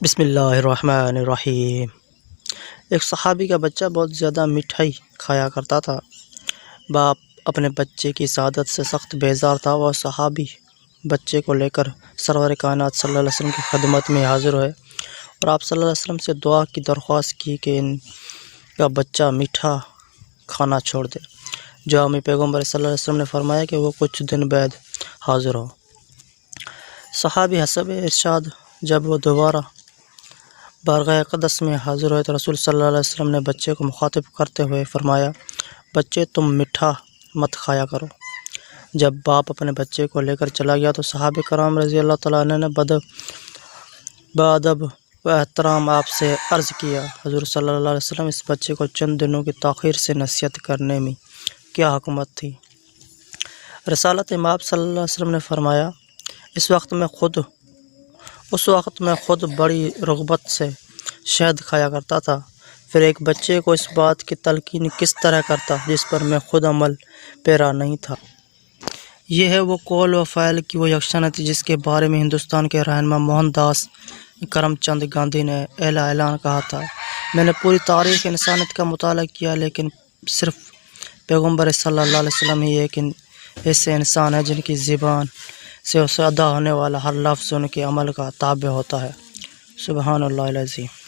بسم اللہ الرحمن الرحیم۔ ایک صحابی کا بچہ بہت زیادہ مٹھائی کھایا کرتا تھا۔ باپ اپنے بچے کی سعادت سے سخت بیزار تھا۔ وہ صحابی بچے کو لے کر سرور کائنات صلی اللہ علیہ وسلم کی خدمت میں حاضر ہوئے اور آپ صلی اللہ علیہ وسلم سے دعا کی درخواست کی کہ ان کا بچہ میٹھا کھانا چھوڑ دے۔ جواب پیغمبر صلی اللہ علیہ وسلم نے فرمایا کہ وہ کچھ دن بعد حاضر ہو۔ صحابی حسب ارشاد جب وہ دوبارہ بارگاہ اقدس میں حاضر ہوئے تو رسول صلی اللہ علیہ وسلم نے بچے کو مخاطب کرتے ہوئے فرمایا، بچے تم میٹھا مت کھایا کرو۔ جب باپ اپنے بچے کو لے کر چلا گیا تو صحابہ کرام رضی اللہ تعالیٰ عنہ نے بادب و احترام آپ سے عرض کیا، حضور صلی اللہ علیہ وسلم اس بچے کو چند دنوں کی تاخیر سے نصیحت کرنے میں کیا حکمت تھی؟ رسالت مآب صلی اللہ علیہ وسلم نے فرمایا، اس وقت میں خود بڑی رغبت سے شہد کھایا کرتا تھا، پھر ایک بچے کو اس بات کی تلقین کس طرح کرتا جس پر میں خود عمل پیرا نہیں تھا۔ یہ ہے وہ قول و فعل کی وہ یکسانیت جس کے بارے میں ہندوستان کے رہنما موہن داس کرم چند گاندھی نے اعلان کہا تھا، میں نے پوری تاریخ انسانیت کا مطالعہ کیا لیکن صرف پیغمبر صلی اللہ علیہ وسلم ہی ایک ایسے انسان ہے جن کی زبان سے اسے ادا ہونے والا ہر لفظ ان کے عمل کا تابع ہوتا ہے۔ سبحان اللہ العظیم۔